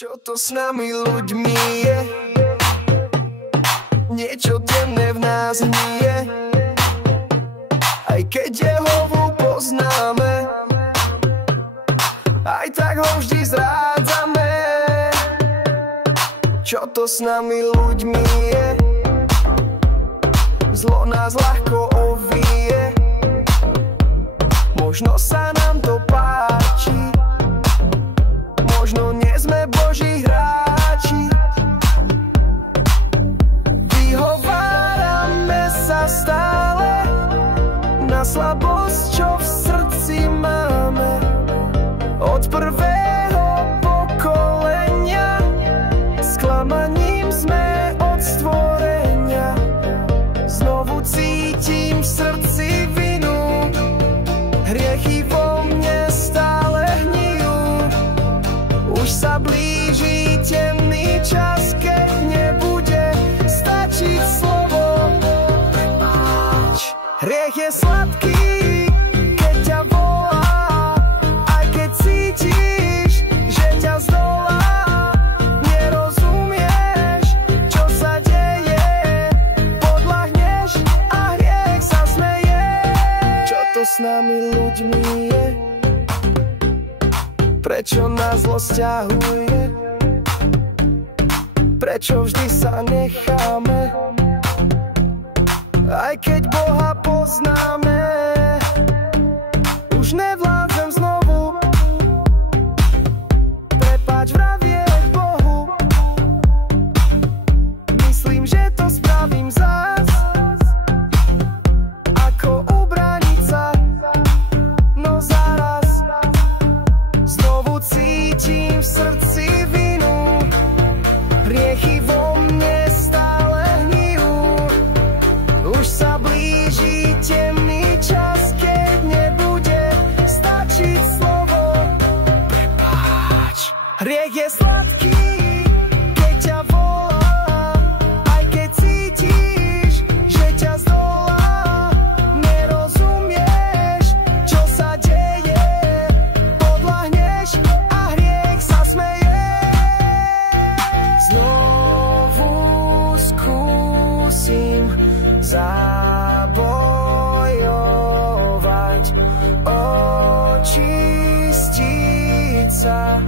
Čo to s nami ľuďmi je? Niečo temné v nás hnie. Aj keď Jehovu poznáme, aj tak ho vždy zrádzame. Čo to s nami ľuďmi je? Zlo nás ľahko ovie. Možno sa nám to páči, možno nie sme Boží hráči. Vyhovárame sa stále na slabosť, čo v srdci máme. Od prvého pokolenia sklamaním sme od stvorenia. Znovu cítim v srdci vinu, hriechy vo mne stále hnijú. Už sa blíži temný čas, keď nebude stačiť slovo prepáč. Hriech je sladký, keď ťa volá, aj keď cítiš, že ťa zdolá. Nerozumieš, čo sa deje, podľahneš a hriech sa smeje. Čo to s nami ľuďmi je? Prečo nás zlo sťahuje? Prečo vždy sa necháme? Aj keď Boha poznáme, už nevládzem znovu prepáč vravieť Bohu. Myslím, že to spravím zás, ako ubrániť sa, no zaraz znovu cítim v srdci vinu, hriechy vo mne stále hnijú. Už sa blíži temný čas, keď nebude stačiť slovo prepáč. Hriech je sladký, keď ťa volá, aj keď cítiš, že ťa zdolá. Nerozumieš, čo sa deje, podľahneš a hriech sa smeje. Znovu skúsim zabojovať, očistiť sa.